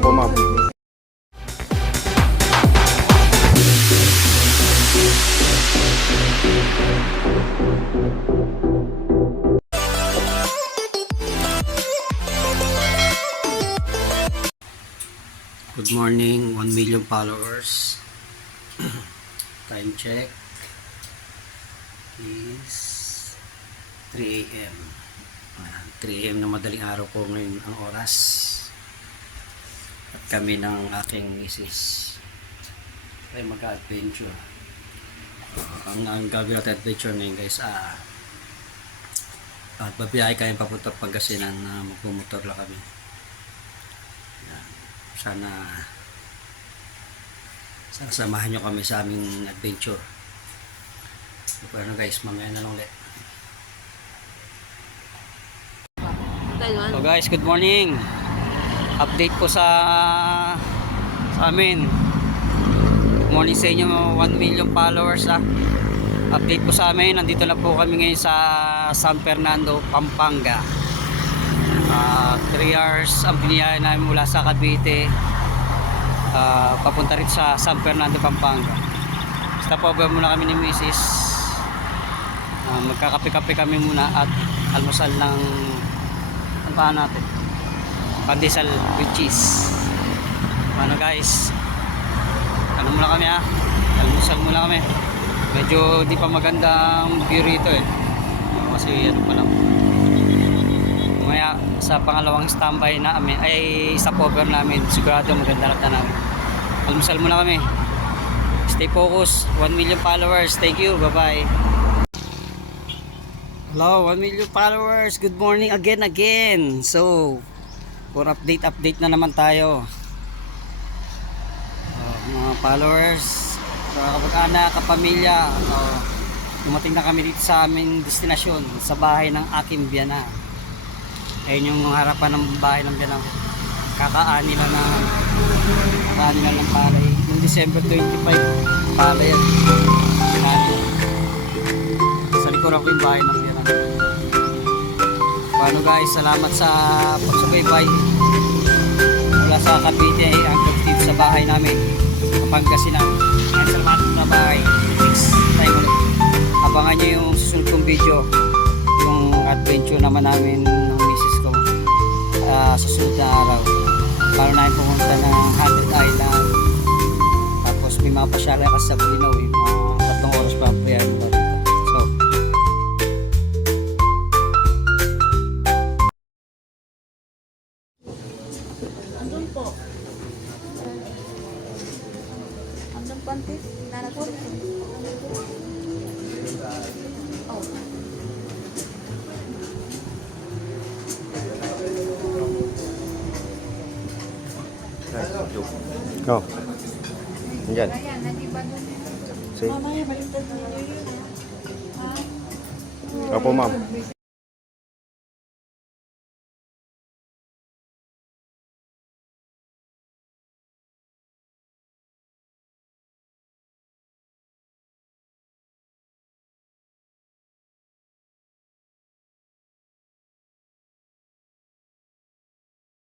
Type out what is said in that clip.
po ma'am. Good morning, 1 million followers. Time check is 3 a.m. 3 a.m. na madaling araw po ngayon ang oras. Kami ng aking misis ay mag-adventure. Ang, ang gagawin natin adventure ngayon guys, ah, at babiyahe kami papunta Pangasinan na magpumotor lang kami. Yan. Sana sana samahan nyo kami sa aming adventure. So, ano guys, mamaya na lang ulit. So guys, good morning. Update po sa sa amin. Morning sa inyo, 1 million followers ha. Update po sa amin, nandito na po kami ngayon sa San Fernando, Pampanga. 3 hours ang biniyahe namin mula sa Cavite ah, papunta rin sa San Fernando, Pampanga. Stop over muna kami ni Mrs. Ah, magkakape-kape kami muna at almusal ng ano pa natin? Pandesal with cheese. Ano guys? Ano muna kami ha? Almusal muna kami. Medyo di pa magandang view rito eh. Kasi ano pa lang. Mamaya sa pangalawang standby namin ay sa cover namin sigurado maganda lang namin. Almusal muna kami. Stay focused. 1 million followers. Thank you. Bye-bye. Hello, 1 million followers. Good morning again, again. So, for update, update na naman tayo. Oh, mga followers, kapag-anak, kapamilya, oh, dumating na kami dito sa aming destinasyon, sa bahay ng aking biyana. Ayun yung harapan ng bahay ng biyana. Kakaani lang na kakaani lang ng palay. Yung December 25, palay. Kakaani. Sa likuran ko yung bahay ng biyana. Paano guys, salamat sa pagsubaybay mula sa Cavite hanggang dito sa bahay namin Pangasinan. Kaya salamat sa bahay. Time. Abangan nyo yung susunod kong video yung adventure naman namin ng misis ko sa susunod na araw. Paano namin pumunta ng Haunted Island. Tapos may mga pasyala kasi sa Bulinaw. Yung mga tatlong oras pa ang prayer 예뻐. 엄청 번뜩 날아서. 어. Go. Yan. See? Opo, ma'am.